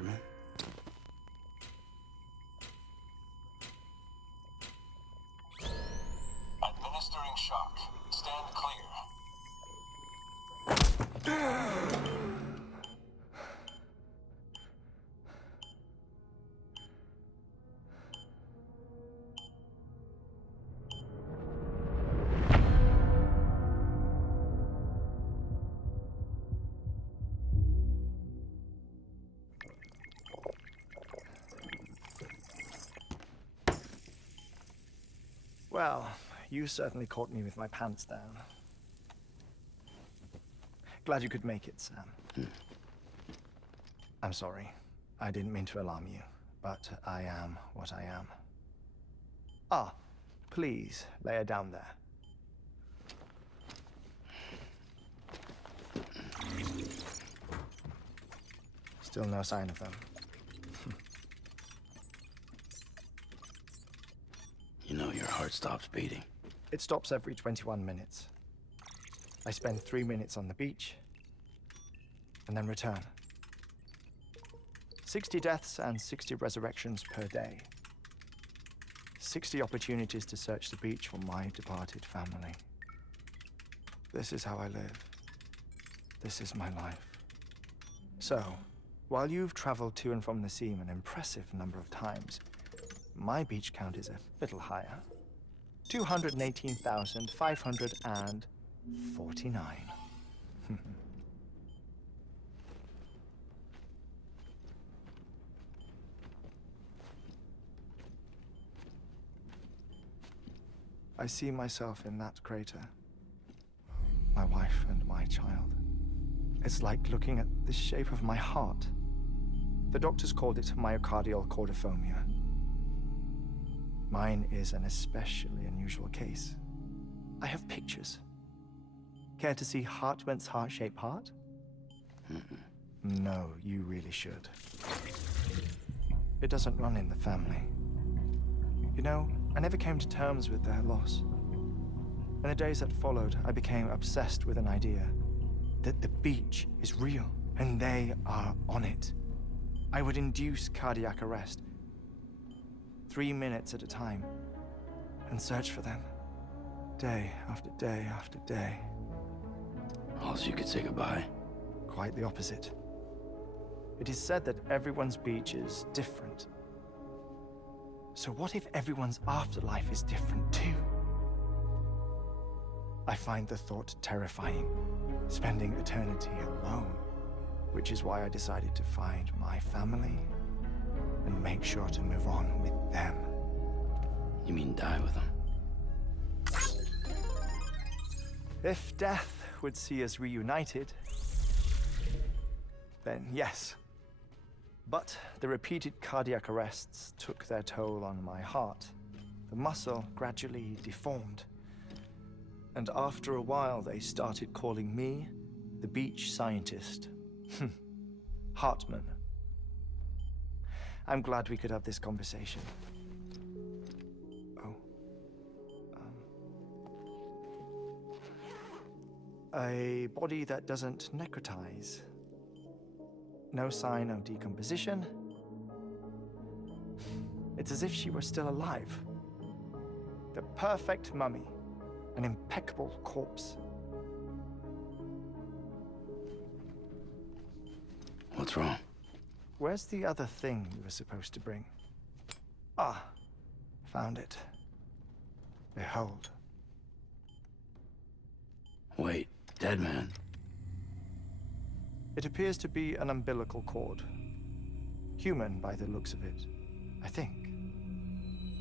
compartment. Administering shock. Stand clear. Well, you certainly caught me with my pants down. Glad you could make it, Sam. I'm sorry. I didn't mean to alarm you, but I am what I am. Ah, please lay her down there. Still no sign of them. You know your heart stops beating. It stops every 21 minutes. I spend 3 minutes on the beach, and then return. 60 deaths and 60 resurrections per day. 60 opportunities to search the beach for my departed family. This is how I live. This is my life. So, while you've traveled to and from the sea an impressive number of times, my beach count is a little higher. 218,549. I see myself in that crater. My wife and my child. It's like looking at the shape of my heart. The doctors called it myocardial cordiformia. Mine is an especially unusual case. I have pictures. Care to see Hartman's heart-shaped heart? No, you really should. It doesn't run in the family. You know, I never came to terms with their loss. In the days that followed, I became obsessed with an idea that the beach is real and they are on it. I would induce cardiac arrest, 3 minutes at a time, and search for them, day after day after day. Also, you could say goodbye. Quite the opposite. It is said that everyone's beach is different. So what if everyone's afterlife is different too? I find the thought terrifying, spending eternity alone, which is why I decided to find my family and make sure to move on with them. You mean die with them? If death would see us reunited, then yes. But the repeated cardiac arrests took their toll on my heart. The muscle gradually deformed. And after a while, they started calling me the beach scientist. Hartman. I'm glad we could have this conversation. Oh. A body that doesn't necrotize. No sign of decomposition. It's as if she were still alive. The perfect mummy. An impeccable corpse. What's wrong? Where's the other thing you were supposed to bring? Ah, found it. Behold. Wait, dead man. It appears to be an umbilical cord. Human by the looks of it, I think.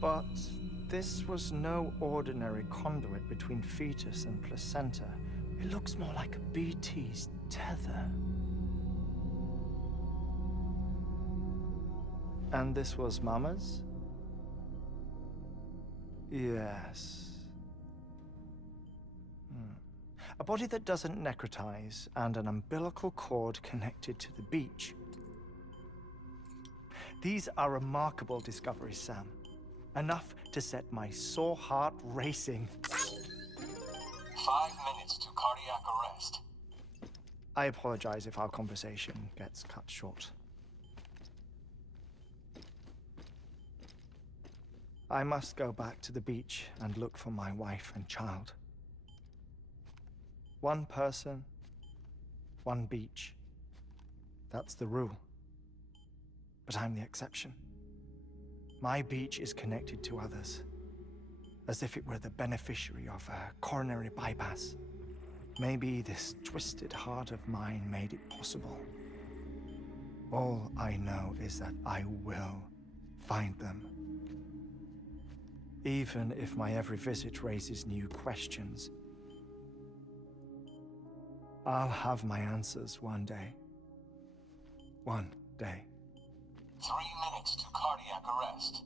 But this was no ordinary conduit between fetus and placenta. It looks more like a BT's tether. And this was Mama's? Yes. A body that doesn't necrotize and an umbilical cord connected to the beach. These are remarkable discoveries, Sam. Enough to set my sore heart racing. 5 minutes to cardiac arrest. I apologize if our conversation gets cut short. I must go back to the beach and look for my wife and child. One person, one beach. That's the rule. But I'm the exception. My beach is connected to others, as if it were the beneficiary of a coronary bypass. Maybe this twisted heart of mine made it possible. All I know is that I will find them. Even if my every visit raises new questions, I'll have my answers one day. One day. 3 minutes to cardiac arrest.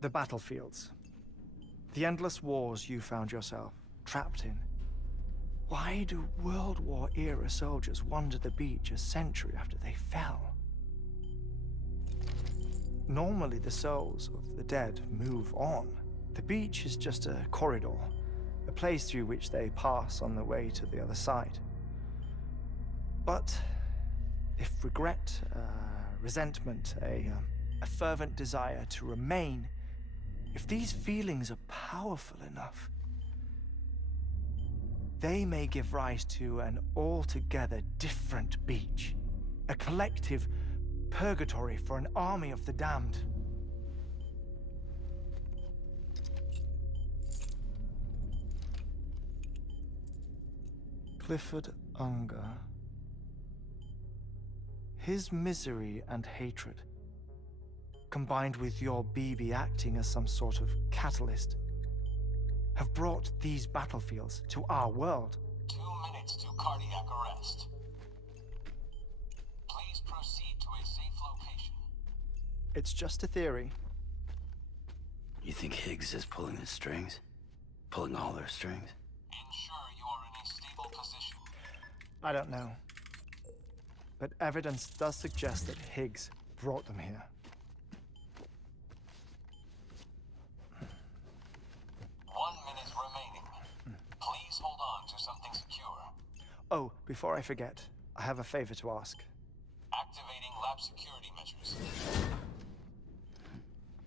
The battlefields. The endless wars you found yourself trapped in. Why do World War-era soldiers wander the beach a century after they fell? Normally, the souls of the dead move on. The beach is just a corridor, a place through which they pass on the way to the other side. But if regret, resentment, a fervent desire to remain, if these feelings are powerful enough, they may give rise to an altogether different beach, a collective purgatory for an army of the damned. Clifford Unger. His misery and hatred, combined with your BB acting as some sort of catalyst, have brought these battlefields to our world. 2 minutes to cardiac arrest. Please proceed to a safe location. It's just a theory. You think Higgs is pulling the strings? Pulling all their strings? Ensure you are in a stable position. I don't know. But evidence does suggest that Higgs brought them here. 1 minute remaining. Please hold on to something secure. Oh, before I forget, I have a favor to ask. Activating lab security measures.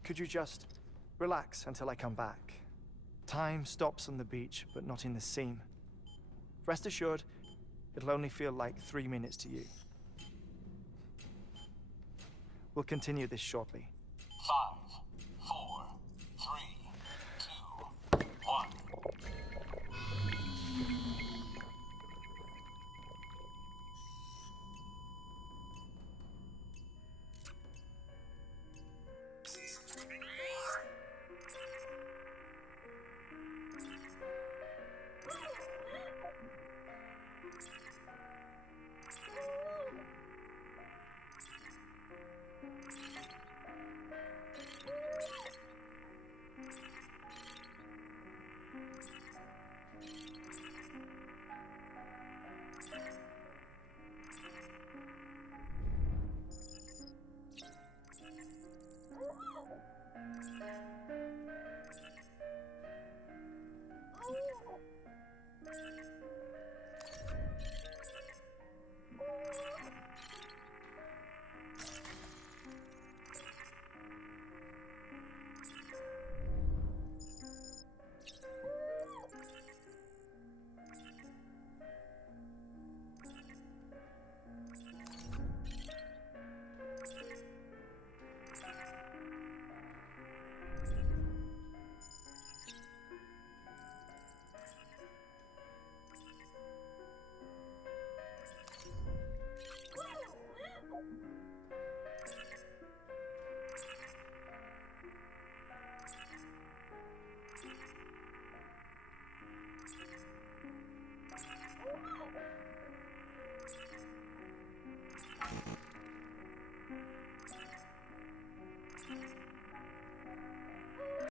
Could you just relax until I come back? Time stops on the beach, but not in the seam. Rest assured, it'll only feel like 3 minutes to you. We'll continue this shortly. 5, 4, 3, 2, 1.